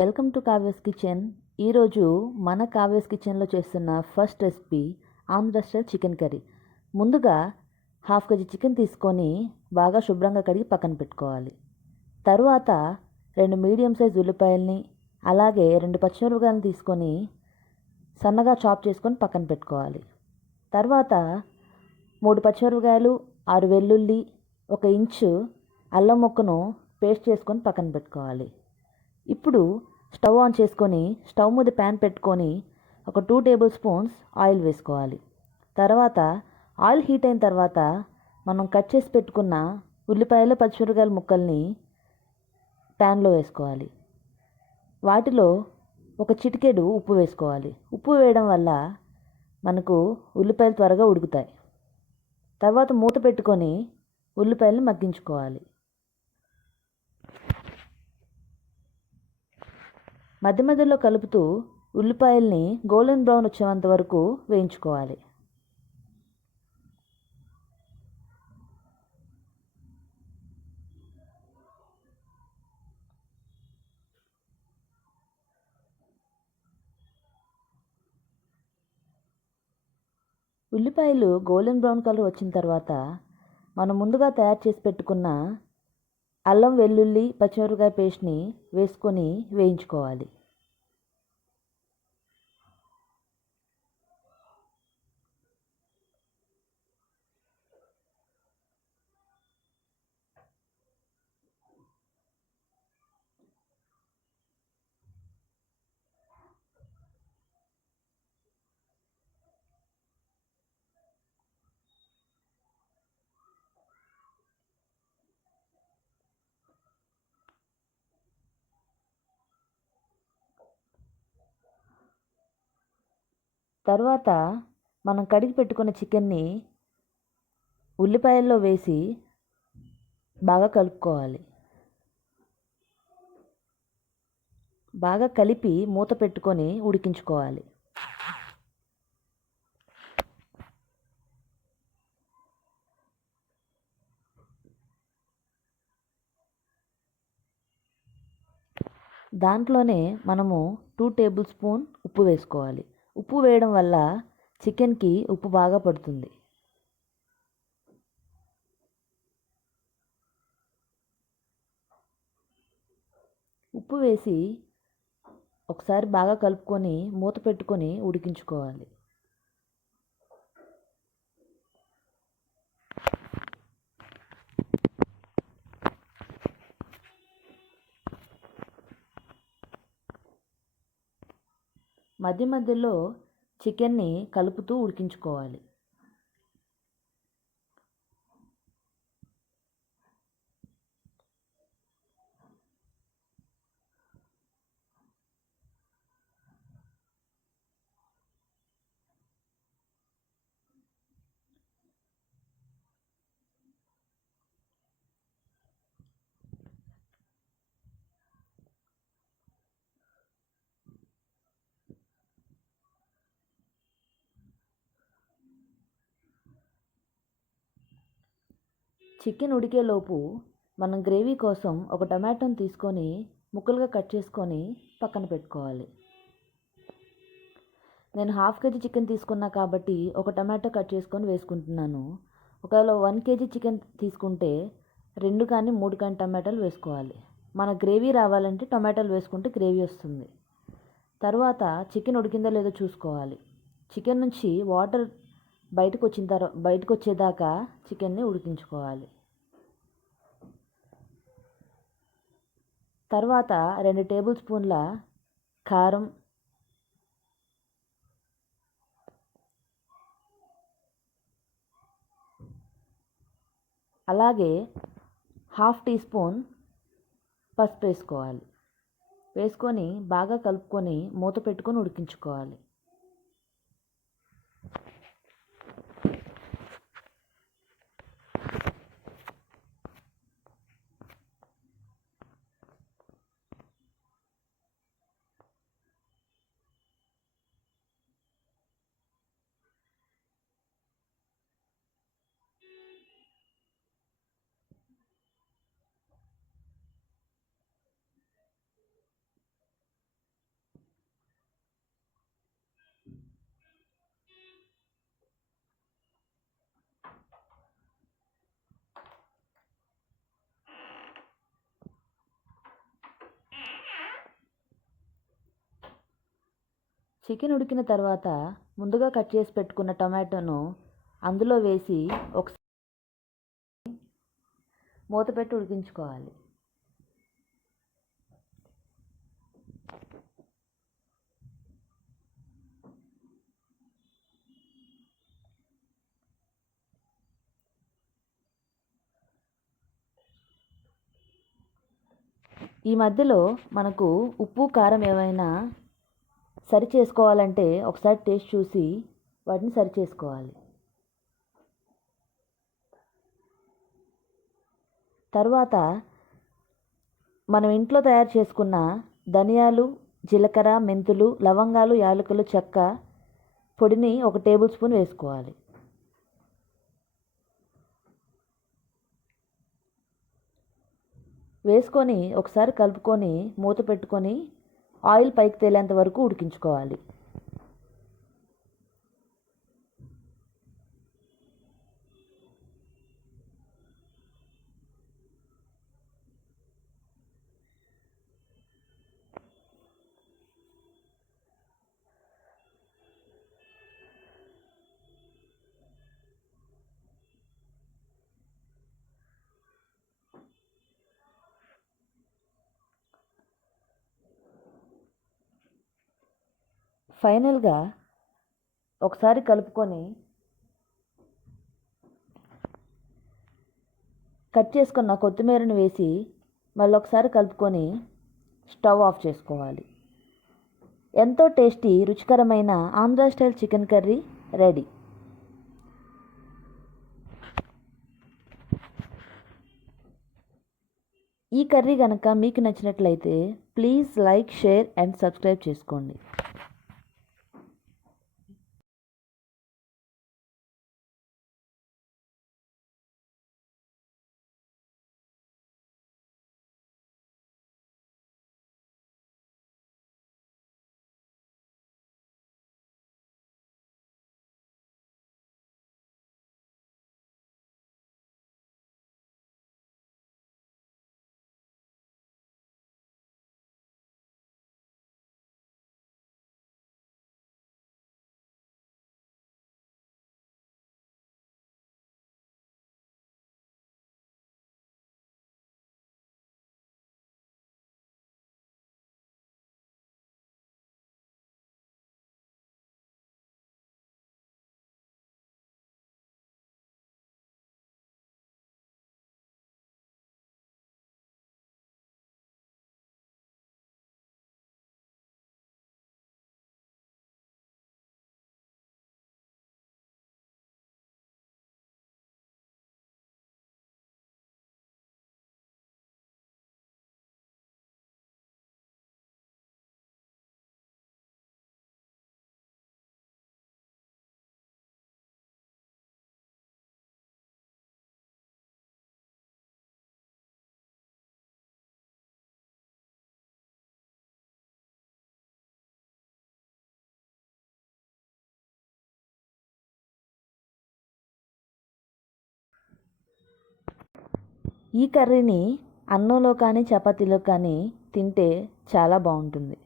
Welcome to Kavya's kitchen. ఈరోజు మన కావ్యస్ కిచెన్లో చేస్తున్న first recipe Andhra style chicken curry. ముందుగా 1/2 కేజీ చికెన్ తీసుకొని బాగా శుభ్రంగా కడిగి పక్కన పెట్టుకోవాలి. తరువాత 2 మీడియం సైజ్ ఉల్లిపాయల్ని అలాగే 2 పచ్చిమిరపకాయలను తీసుకొని సన్నగా చాప్ చేసుకొని పక్కన పెట్టుకోవాలి. తర్వాత 3 పచ్చిమిరపకాయలు, 6 వెల్లుల్లి, 1 ఇంచు అల్లం ముక్కను పేస్ట్ చేసుకొని పక్కన పెట్టుకోవాలి. ఇప్పుడు స్టవ్ ఆన్ చేసుకొని స్టవ్ మీద ప్యాన్ పెట్టుకొని ఒక 2 టేబుల్ స్పూన్స్ ఆయిల్ వేసుకోవాలి. తర్వాత ఆయిల్ హీట్ అయిన తర్వాత మనం కట్ చేసి పెట్టుకున్న ఉల్లిపాయలు, పచ్చిమిరపకాయల ముక్కల్ని ప్యాన్లో వేసుకోవాలి. వాటిలో ఒక చిటికెడు ఉప్పు వేసుకోవాలి. ఉప్పు వేయడం వల్ల మనకు ఉల్లిపాయలు త్వరగా ఉడుకుతాయి. తర్వాత మూత పెట్టుకొని ఉల్లిపాయలను మగ్గించుకోవాలి. మధ్య మధ్యలో కలుపుతూ ఉల్లిపాయల్ని గోల్డెన్ బ్రౌన్ వచ్చేంత వరకు వేయించుకోవాలి. ఉల్లిపాయలు గోల్డెన్ బ్రౌన్ కలర్ వచ్చిన తర్వాత మనం ముందుగా తయారు చేసి పెట్టుకున్న అల్లం, వెల్లుల్లి, పచ్చిమిరపకాయ పేస్ట్ని వేసుకొని వేయించుకోవాలి. తర్వాత మనం కడిగి పెట్టుకున్న చికెన్ని ఉల్లిపాయల్లో వేసి బాగా కలుపుకోవాలి. బాగా కలిపి మూత పెట్టుకొని ఉడికించుకోవాలి. దాంట్లోనే మనము 2 టేబుల్ స్పూన్ ఉప్పు వేసుకోవాలి. ఉప్పు వేయడం వల్ల చికెన్కి ఉప్పు బాగా పడుతుంది. ఉప్పు వేసి ఒకసారి బాగా కలుపుకొని మూత పెట్టుకొని ఉడికించుకోవాలి. మధ్య మధ్యలో చికెన్ని కలుపుతూ ఉడికించుకోవాలి. చికెన్ ఉడికేలోపు మనం గ్రేవీ కోసం ఒక టమాటోని తీసుకొని ముక్కలుగా కట్ చేసుకొని పక్కన పెట్టుకోవాలి. నేను 1/2 కేజీ చికెన్ తీసుకున్నా కాబట్టి ఒక టమాటో కట్ చేసుకొని వేసుకుంటున్నాను. ఒకవేళ 1 కేజీ చికెన్ తీసుకుంటే 2 కానీ 3 కానీ టమాటాలు వేసుకోవాలి. మన గ్రేవీ రావాలంటే టమాటాలు వేసుకుంటే గ్రేవీ వస్తుంది. తర్వాత చికెన్ ఉడికిందో లేదో చూసుకోవాలి. చికెన్ నుంచి వాటర్ బయటకు వచ్చేదాకా చికెన్ని ఉడికించుకోవాలి. తర్వాత 2 టేబుల్ స్పూన్ల కారం, అలాగే 1/2 టీ స్పూన్ పసుపు వేసుకోవాలి. వేసుకొని బాగా కలుపుకొని మూత పెట్టుకొని ఉడికించుకోవాలి. చికెన్ ఉడికిన తర్వాత ముందుగా కట్ చేసి పెట్టుకున్న టొమాటోను అందులో వేసి ఒకసారి మూత పెట్టి ఉడికించుకోవాలి. ఈ మధ్యలో మనకు ఉప్పు కారం ఏమైనా సరి చేసుకోవాలంటే ఒకసారి టేస్ట్ చూసి వాటిని సరి చేసుకోవాలి. తర్వాత మనం ఇంట్లో తయారు చేసుకున్న ధనియాలు, జీలకర్ర, మెంతులు, లవంగాలు, యాలకులు, చెక్క పొడిని 1 టేబుల్ స్పూన్ వేసుకోవాలి. వేసుకొని ఒకసారి కలుపుకొని మూత పెట్టుకొని ఆయిల్ పైకి తేలేంత వరకు ఉడికించుకోవాలి. ఫైనల్గా ఒకసారి కలుపుకొని కట్ చేసుకున్న కొత్తిమీరను వేసి మళ్ళీ ఒకసారి కలుపుకొని స్టవ్ ఆఫ్ చేసుకోవాలి. ఎంతో టేస్టీ రుచికరమైన Andhra style chicken curry ready. ఈ కర్రీ కనుక మీకు నచ్చినట్లయితే please like, share and subscribe చేసుకోండి. ఈ కర్రీని అన్నంలో కానీ చపాతీలో కానీ తింటే చాలా బాగుంటుంది.